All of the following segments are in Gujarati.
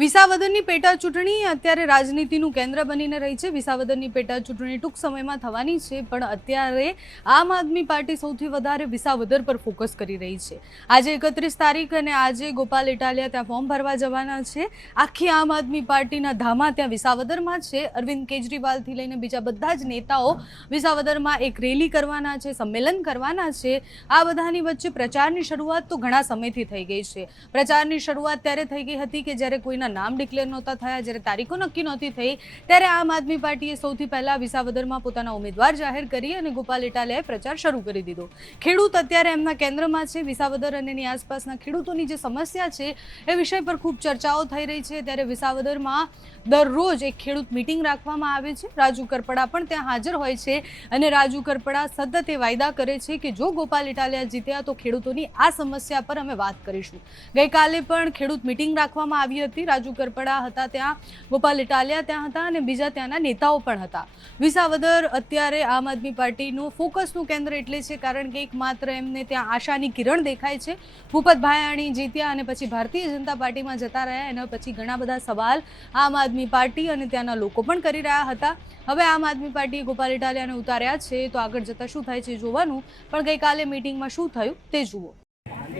વિસાવદરની પેટા ચૂંટણી અત્યારે રાજનીતિનું કેન્દ્ર બનીને રહી છે। વિસાવદરની પેટા ચૂંટણી ટૂંક સમયમાં થવાની છે, પણ અત્યારે આમ આદમી પાર્ટી સૌથી વધારે વિસાવદર પર ફોકસ કરી રહી છે। આજે 31 તારીખ અને આજે ગોપાલ ઇટાલિયા ત્યાં ફોર્મ ભરવા જવાના છે। આખી આમ આદમી પાર્ટીના ધામા ત્યાં વિસાવદરમાં છે। અરવિંદ કેજરીવાલથી લઈને બીજા બધા જ નેતાઓ વિસાવદરમાં એક રેલી કરવાના છે, સંમેલન કરવાના છે। આ બધાની વચ્ચે પ્રચારની શરૂઆત તો ઘણા સમયથી થઈ ગઈ છે। પ્રચારની શરૂઆત ત્યારે થઈ ગઈ હતી કે જ્યારે કોઈના નામ ડિક્લેર નહોતા થયા, જ્યારે તારીખો નક્કી નહોતી થઈ, ત્યારે આમ આદમી પાર્ટીએ સૌથી પહેલા વિસાવદરમાં પોતાના ઉમેદવાર જાહેર કરી અને ગોપાલ ઇટાલિયાએ પ્રચાર શરૂ કરી દીધો। ખેડૂત અત્યારે એમના કેન્દ્રમાં છે। વિસાવદર અને એની આસપાસના ખેડૂતોની જે સમસ્યા છે એ વિષય પર ખૂબ ચર્ચાઓ થઈ રહી છે। ત્યારે વિસાવદરમાં દરરોજ એક ખેડૂત મીટિંગ રાખવામાં આવે છે। રાજુ કરપડા પણ ત્યાં હાજર હોય છે અને રાજુ કરપડા સતત એ વાયદા કરે છે કે જો ગોપાલ ઇટાલિયા જીત્યા તો ખેડૂતોની આ સમસ્યા પર અમે વાત કરીશું। ગઈકાલે પણ ખેડૂત મીટિંગ રાખવામાં આવી હતી। રાજુ કરપડા હતા ત્યાં, ગોપાલ ઇટાલિયા ત્યાં હતા અને બીજા ત્યાંના નેતાઓ પણ હતા। વિસાવદર અત્યારે આમ આદમી પાર્ટીનું ફોકસનું કેન્દ્ર એટલે છે કારણ કે એકમાત્ર એમને ત્યાં આશાની કિરણ દેખાય છે। ભૂપત ભાયાણી જીત્યા અને પછી ભારતીય જનતા પાર્ટીમાં જતા રહ્યા, એના પછી ઘણા બધા સવાલ આમ આદમી પાર્ટી અને ત્યાંના લોકો પણ કરી રહ્યા હતા। હવે આમ આદમી પાર્ટીએ ગોપાલ ઇટાલિયાને ઉતાર્યા છે, તો આગળ જતા શું થાય છે જોવાનું। પણ ગઈકાલે મીટિંગમાં શું થયું તે જુઓ।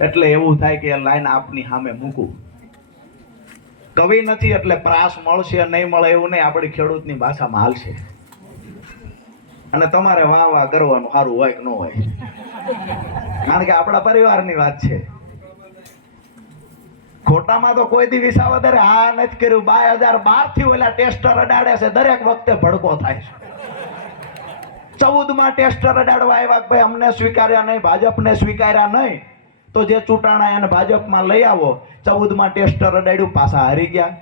એટલે એવું થાય કે લાઈન આપની સામે મૂકું, કવિ નથી એટલે પ્રાસ મળશે નહીં મળે એવું નહીં, આપણી ખેડૂતની ભાષામાં હાલશે અને તમારે વાહ વાહ કરવાનું સારું હોય કે ન હોય, કારણ કે આપણા પરિવારની વાત છે। ખોટામાં તો કોઈ દી વિસાવદરે હા નથી કર્યું। 2012 થી ઓલા ટેસ્ટર અડાડે છે, દરેક વખતે ભડકો થાય છે। 14 ટેસ્ટર અડાડવા આવ્યા, ભાઈ અમને સ્વીકાર્યા નહીં, ભાજપને સ્વીકાર્યા નહીં, તો જે ચૂંટાણા એને ભાજપમાં લઈ આવો। 14 ટેસ્ટર અડાડ્યું, પાછા હારી ગયા,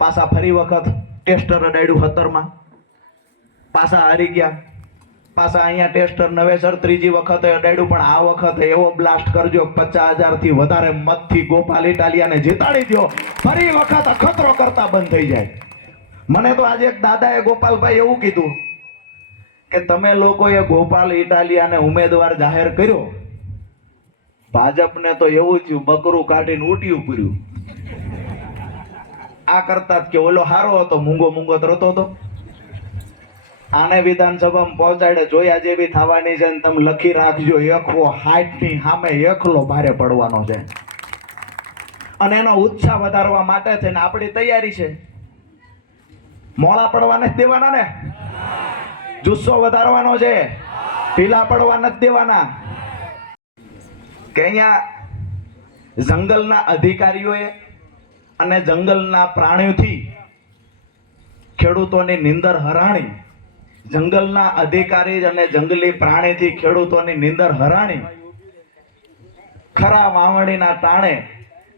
પાછા ફરી વખત ટેસ્ટર અડાડ્યું 17 પાછા હારી ગયા, પાછા અહીંયા ટેસ્ટર નવેસર ત્રીજી વખતે અડાડ્યું, પણ આ વખતે એવો બ્લાસ્ટ કરજો 50,000 થી વધારે મતથી ગોપાલ ઇટાલિયાને જીતાડી દો, ફરી વખત અખતરો કરતા બંધ થઈ જાય। મને તો આજે એક દાદાએ ગોપાલભાઈ એવું કીધું કે તમે લોકોએ ગોપાલ ઇટાલિયાને ઉમેદવાર જાહેર કર્યો, ભાજપને તો એવું થયું બકરું કાઢીને ઉટિયું પૂર્યું। આ કરતા કે ઓલો હારો હતો, મૂંગો મૂંગો રતો હતો, આને વિધાનસભામાં પહોંચાડે, જોયા જેવી થવાની છે ને તમે લખી રાખજો, 160 ની સામે એકલો ભારે પડવાનો છે અને એનો ઉત્સાહ વધારવા માટે થઈને આપણી તૈયારી છે। મોળા પડવા નથી દેવાના ને, જુસ્સો વધારવાનો છે, ઢીલા પડવા નથી દેવાના। કે અહીંયા જંગલના અધિકારીઓએ અને જંગલના પ્રાણીઓથી ખેડૂતોની નીંદર હરાણી, જંગલના અધિકારી અને જંગલી પ્રાણીથી ખેડૂતોની નીંદર હરાણી, ખરા વાવણીના ટાણે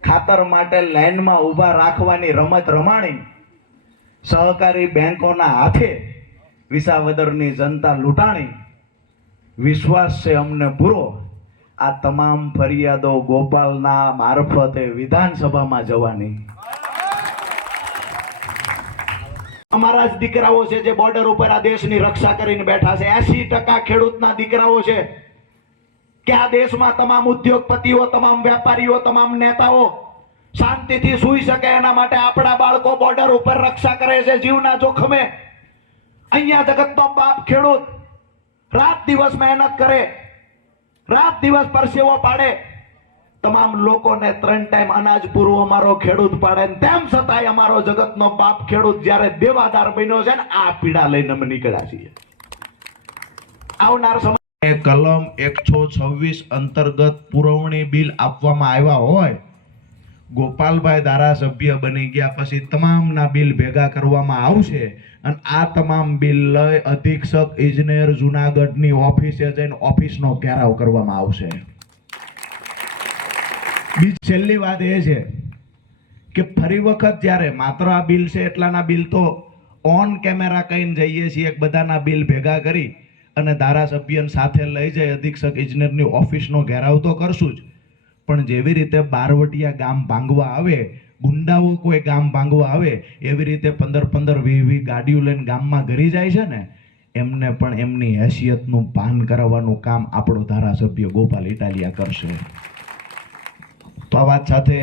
ખાતર માટે લાઈનમાં ઊભા રાખવાની રમત રમાણી, સહકારી બેંકોના હાથે વિસાવદરની જનતા લૂંટાણી। વિશ્વાસ છે અમને પૂરો, આ તમામ ફરિયાદો ગોપાલના મારફતે વિધાનસભામાં જવાની। અમારા જ દીકરાઓ છે જે બોર્ડર ઉપર આ દેશની રક્ષા કરીને બેઠા છે। 80% ખેડૂતના દીકરાઓ છે કે આ દેશમાં તમામ ઉદ્યોગપતિઓ, તમામ વેપારીઓ, તમામ નેતાઓ શાંતિથી સૂઈ શકે એના માટે આપણા બાળકો બોર્ડર ઉપર રક્ષા કરે છે જીવના જોખમે। અહીંયા જગતનો બાપ ખેડૂત રાત દિવસ મહેનત કરે, રાત દિવસ પરસેવો પાડે, તમામ લોકોને 3 ટાઈમ અનાજ પૂરું અમારો ખેડૂત પાડે, તેમ છતાંય અમારો જગતનો બાપ ખેડૂત જ્યારે દેવાદાર બન્યો છે ને, આ પીડા લઈને અમે નીકળ્યા છીએ। આવનાર સમય કલમ 126 અંતર્ગત પુરવણી બિલ આપવામાં આવ્યા હોય, ગોપાલભાઈ ધારાસભ્ય બની ગયા પછી તમામના બિલ ભેગા કરવામાં આવશે અને આ તમામ બિલ લઈ અધિક્ષક ઇજનેર જુનાગઢની ઓફિસે જઈને ઓફિસનો ઘેરાવ કરવામાં આવશે। છેલ્લી વાત એ છે કે ફરી વખત જ્યારે માત્ર આ બિલ છે એટલાના બિલ તો ઓન કેમેરા કહીને જઈએ છીએ, બધાના બિલ ભેગા કરી અને ધારાસભ્ય સાથે લઈ જાય અધિક્ષક ઇજનેરની ઓફિસનો ઘેરાવ તો કરશું જ, પણ જેવી રીતે બારવટિયા ગામ ભાંગવા આવે, ગુંડાઓ કોઈ ગામ ભાંગવા આવે, એવી રીતે 15-20 ગાડીઓ લઈને ગામમાં ઘરી જાય છે ને, એમને પણ એમની હેસિયતનું ભાન કરાવવાનું કામ આપણો ધારાસભ્ય ગોપાલ ઇટાલિયા કરશે। તો આ વાત સાથે